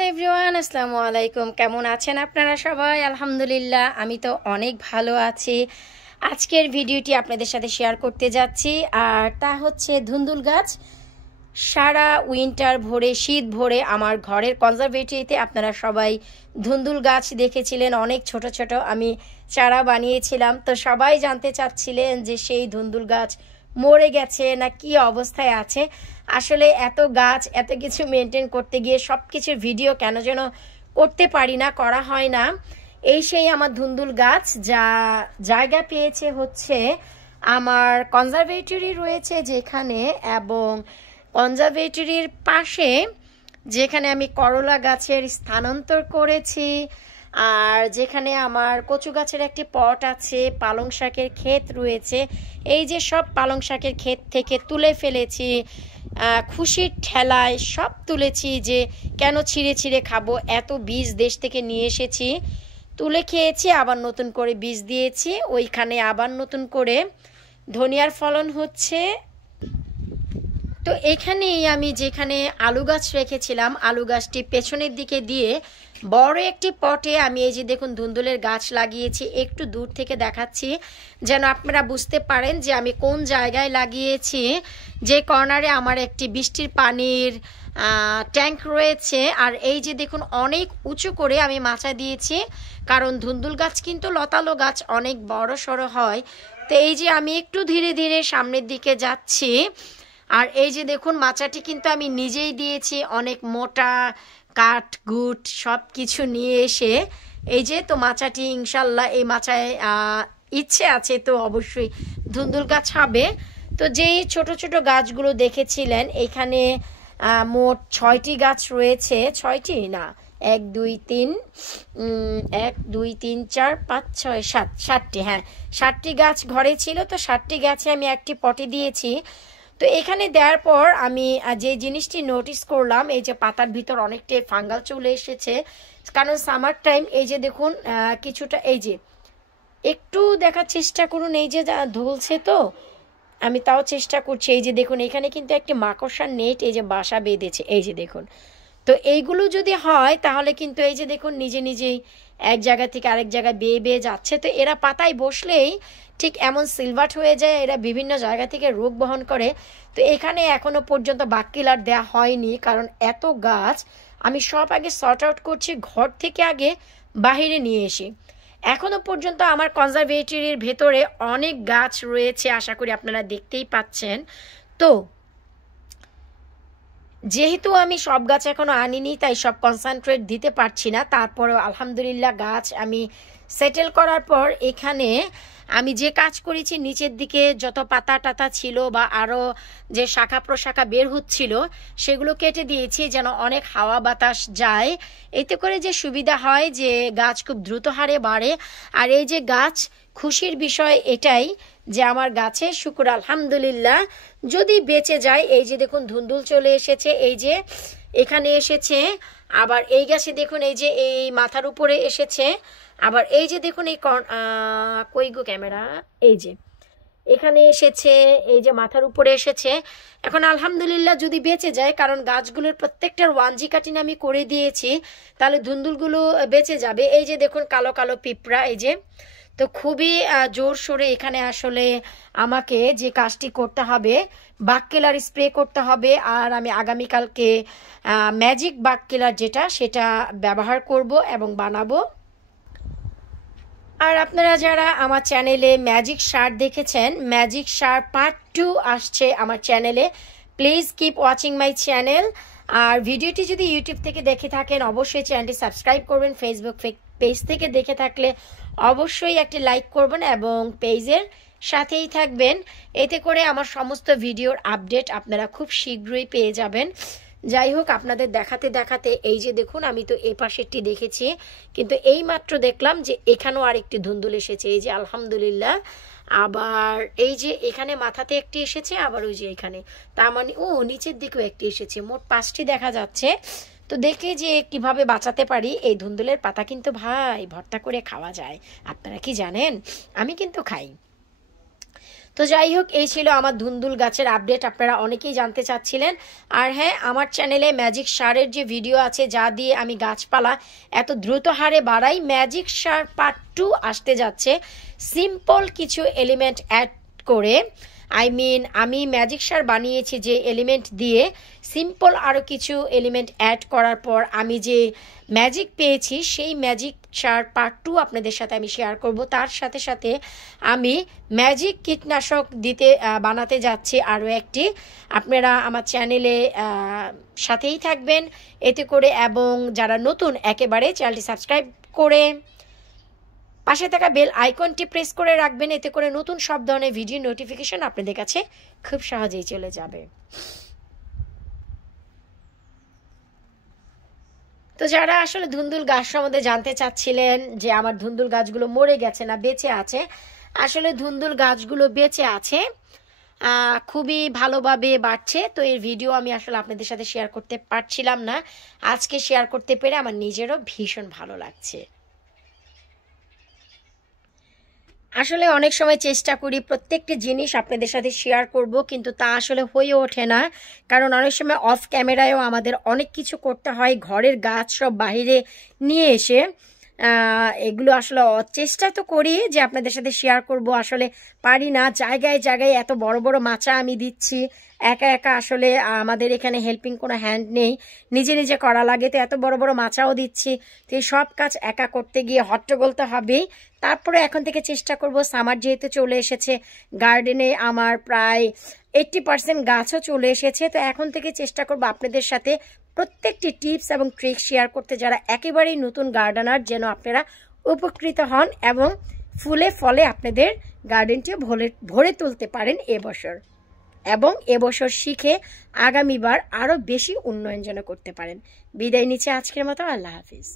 Hello everyone, আসসালামু আলাইকুম। কেমন আছেন আপনারা সবাই? আলহামদুলিল্লাহ, আমি তো অনেক ভালো আছি। আজকের ভিডিওটি আপনাদের সাথে শেয়ার করতে যাচ্ছি, আর তা হচ্ছে ধুন্দুল গাছ। সারা উইন্টার ভরে, শীত ভরে আমার ঘরের কনজারভেটরিতে আপনারা সবাই ধুন্দুল গাছ দেখেছিলেন। অনেক ছোট ছোট আমি চারা বানিয়েছিলাম, তো সবাই জানতে চাচ্ছিলেন যে সেই ধুন্দুল গাছ মরে গেছে না কি অবস্থায় আছে। আসলে এত গাছ, এত কিছু মেনটেন করতে গিয়ে সব কিছুর ভিডিও কেন যেন করতে পারি না, করা হয় না। এই সেই আমার ধুন্দুল গাছ, যা জায়গা পেয়েছে হচ্ছে আমার কনজারভেটরি রয়েছে যেখানে, এবং কনজারভেটরির পাশে যেখানে আমি করলা গাছের স্থানান্তর করেছি, আর যেখানে আমার কচু গাছের একটি পট আছে, পালং শাকের ক্ষেত রয়েছে। এই যে সব পালং শাকের ক্ষেত থেকে তুলে ফেলেছি, খুশির ঠেলায় সব তুলেছি, যে কেন ছিঁড়ে ছিঁড়ে খাবো। এত বীজ দেশ থেকে নিয়ে এসেছি, তুলে খেয়েছি, আবার নতুন করে বীজ দিয়েছি। ওইখানে আবার নতুন করে ধনিয়ার ফলন হচ্ছে। তো এখানেই আমি যেখানে আলু গাছ রেখেছিলাম, আলু গাছটি পেছনের দিকে দিয়ে বড় একটি পটে আমি এই যে দেখুন ধুন্দুলের গাছ লাগিয়েছি। একটু দূর থেকে দেখাচ্ছি যেন আপনারা বুঝতে পারেন যে আমি কোন জায়গায় লাগিয়েছি। যে কর্নারে আমার একটি বৃষ্টির পানির ট্যাঙ্ক রয়েছে, আর এই যে দেখুন অনেক উঁচু করে আমি মাচা দিয়েছি, কারণ ধুন্দুল গাছ কিন্তু লতালো গাছ, অনেক বড় সড়ো হয়। তো এই যে আমি একটু ধীরে ধীরে সামনের দিকে যাচ্ছি, আর এই যে দেখুন মাচাটি কিন্তু আমি নিজেই দিয়েছি, অনেক মোটা কাঠ গুট সব কিছু নিয়ে এসে। এই যে তো মাচাটি, ইনশাল্লাহ এই মাচায় ইচ্ছে আছে তো অবশ্যই ধুন্দুল গাছ হবে। তো যেই ছোট ছোট গাছগুলো দেখেছিলেন, এখানে মোট 6টি গাছ রয়েছে। 6টি না, 1 2 3 1 2 3 4 5 6 7, 7টি। হ্যাঁ, 7টি গাছ ঘরে ছিল, তো 7টি গাছে আমি একটি পটে দিয়েছি। তো এখানে দেওয়ার পর আমি যে জিনিসটি নোটিস করলাম, এই যে পাতার ভিতর অনেকটাই ফাঙ্গাল চলে এসেছে, কারণ সামার টাইম। এই যে দেখুন কিছুটা, এই যে একটু দেখার চেষ্টা করুন, এই যে ধুলছে, তো আমি তাও চেষ্টা করছি। এই যে দেখুন এখানে কিন্তু একটি মাকড়সার নেট এই যে বাসা বেঁধেছে, এই যে দেখুন। তো এইগুলো যদি হয় তাহলে কিন্তু এই যে দেখুন নিজে নিজেই এক জায়গা থেকে আরেক জায়গায় বেয়ে বেয়ে যাচ্ছে। তো এরা পাতায় বসলেই ঠিক এমন সিলভাট হয়ে যায়, এরা বিভিন্ন জায়গা থেকে রোগ বহন করে। তো এখানে এখনো পর্যন্ত বাক্কিলার দেওয়া হয়নি, কারণ এত গাছ আমি সব আগে সর্ট আউট করছি, ঘর থেকে আগে বাহিরে নিয়ে এসে। এখনো পর্যন্ত আমার কনজারভেটরির ভেতরে অনেক গাছ রয়েছে, আশা করি আপনারা দেখতেই পাচ্ছেন। তো যেহেতু আমি সব গাছ এখনো আনিনি, তাই সব কনসেন্ট্রেট দিতে পারছি না। তারপরেও আলহামদুলিল্লাহ গাছ আমি সেটেল করার পর এখানে আমি যে কাজ করেছি, নিচের দিকে যত পাতা টাতা ছিল বা আরও যে শাখা প্রশাখা বের হচ্ছিল সেগুলো কেটে দিয়েছি, যেন অনেক হাওয়া বাতাস যায়। এতে করে যে সুবিধা হয় যে গাছ খুব দ্রুত হারে বাড়ে। আর এই যে গাছ, খুশির বিষয় এটাই যে আমার গাছে শুকুর আলহামদুলিল্লাহ যদি বেঁচে যায়। এই যে দেখুন ধুন্দুল চলে এসেছে, এই যে এখানে এসেছে, আবার এই গাছে দেখুন এই যে এই মাথার উপরে এসেছে, আবার এই যে দেখুন এই কই গো ক্যামেরা, এই যে এখানে এসেছে, এই যে মাথার উপরে এসেছে। এখন আলহামদুলিল্লাহ যদি বেঁচে যায়, কারণ গাছগুলোর প্রত্যেকটার 1G কাটিং আমি করে দিয়েছি, তাহলে ধুন্দুলগুলো বেঁচে যাবে। এই যে দেখুন কালো কালো পিঁপড়া, এই যে। তো খুবই জোর সোরে এখানে আসলে আমাকে যে কাজটি করতে হবে, বাককিলার স্প্রে করতে হবে। আর আমি আগামীকালকে ম্যাজিক বাককিলার যেটা, সেটা ব্যবহার করব এবং বানাবো। আর আপনারা যারা আমার চ্যানেলে ম্যাজিক সার দেখেছেন, ম্যাজিক সার পার্ট 2 আসছে আমার চ্যানেলে। Please keep watching my channel. আর ভিডিওটি যদি ইউটিউব থেকে দেখে থাকেন অবশ্যই চ্যানেলটি সাবস্ক্রাইব করবেন। ফেসবুক পেজ থেকে দেখে থাকলে অবশ্যই একটি লাইক করবেন এবং পেজের সাথেই থাকবেন। এতে করে আমার সমস্ত ভিডিওর আপডেট আপনারা খুব শীঘ্রই পেয়ে যাবেন। যাই হোক, আপনাদের দেখাতে দেখাতে এই যে দেখুন আমি তো এই পাশেরটি দেখেছি, কিন্তু এই মাত্র দেখলাম যে এখানেও আরেকটি ধুন্দুল এসেছে, এই যে আলহামদুলিল্লাহ। আবার এই যে এখানে মাথাতে একটি এসেছে, আবার ওই যে এখানে, তার মানে ও নিচের দিকেও একটি এসেছে। মোট 5টি দেখা যাচ্ছে। তো দেখে যে কিভাবে বাঁচাতে পারি। এই ধুন্দুলের পাতা কিন্তু ভাই ভর্তা করে খাওয়া যায়, আপনারা কি জানেন? আমি কিন্তু খাই। তো যাই হোক, এই ছিল আমার ধুন্দুল গাছের আপডেট। আপনারা অনেকেই জানতে চাচ্ছিলেন। আর হ্যাঁ, আমার চ্যানেলে ম্যাজিক সারের যে ভিডিও আছে, যা দিয়ে আমি গাছপালা এত দ্রুত হারে বাড়াই, ম্যাজিক সার পার্ট 2 আসতে যাচ্ছে। সিম্পল কিছু এলিমেন্ট অ্যাড করে, আমি ম্যাজিক সার বানিয়েছি যে এলিমেন্ট দিয়ে, সিম্পল আরও কিছু এলিমেন্ট অ্যাড করার পর আমি যে ম্যাজিক পেয়েছি, সেই ম্যাজিক সার পার্ট 2 আপনাদের সাথে আমি শেয়ার করব। তার সাথে সাথে আমি ম্যাজিক কীটনাশক বানাতে যাচ্ছি আরও একটি। আপনারা আমার চ্যানেলে সাথেই থাকবেন এতে করে, এবং যারা নতুন একেবারে চ্যানেলটি সাবস্ক্রাইব করে পাশে থাকা বেল আইকনটি প্রেস করে রাখবেন, এতে করে নতুন সব ধরনের ভিডিও নোটিফিকেশন আপনাদের কাছে খুব সহজেই চলে যাবে। তো যারা আসলে ধুন্দুল গাছ সম্বন্ধে জানতে চাচ্ছিলেন যে আমার ধুন্দুল গাছগুলো মরে গেছে না বেঁচে আছে, আসলে ধুন্দুল গাছগুলো বেঁচে আছে, খুবই ভালোভাবে বাড়ছে। তো এর ভিডিও আমি আসলে আপনাদের সাথে শেয়ার করতে পারছিলাম না, আজকে শেয়ার করতে পেরে আমার নিজেরও ভীষণ ভালো লাগছে। আসলে অনেক সময় চেষ্টা করি প্রত্যেকটি জিনিস আপনাদের সাথে শেয়ার করব, কিন্তু তা আসলে হয়ে ওঠে না, কারণ অনেক সময় অফ ক্যামেরায়ও আমাদের অনেক কিছু করতে হয়, ঘরের গাছ সব বাইরে নিয়ে এসে এগুলো আসলে চেষ্টা তো করি যে আপনাদের সাথে শেয়ার করব, আসলে পারি না। জায়গায় জায়গায় এত বড় বড় মাচা আমি দিচ্ছি একা একা, আসলে আমাদের এখানে হেল্পিং কোনো হ্যান্ড নেই, নিজে নিজে করা লাগে, তো এত বড় বড় মাচাও দিচ্ছি। তো এই সব কাজ একা করতে গিয়ে হট্টগোল তো হবেই। তারপরে এখন থেকে চেষ্টা করব, সামার যেহেতু চলে এসেছে, গার্ডেনে আমার প্রায় 80% গাছও চলে এসেছে, তো এখন থেকে চেষ্টা করব আপনাদের সাথে প্রত্যেকটি টিপস এবং ট্রিক শেয়ার করতে, যারা একেবারেই নতুন গার্ডেনার, যেন আপনারা উপকৃত হন এবং ফুলে ফলে আপনাদের গার্ডেনটিও ভরে তুলতে পারেন এবছর, এবং এবছর শিখে আগামীবার আরও বেশি উন্নয়ন যেন করতে পারেন। বিদায় নিচ্ছে আজকের মতো, আল্লাহ হাফিজ।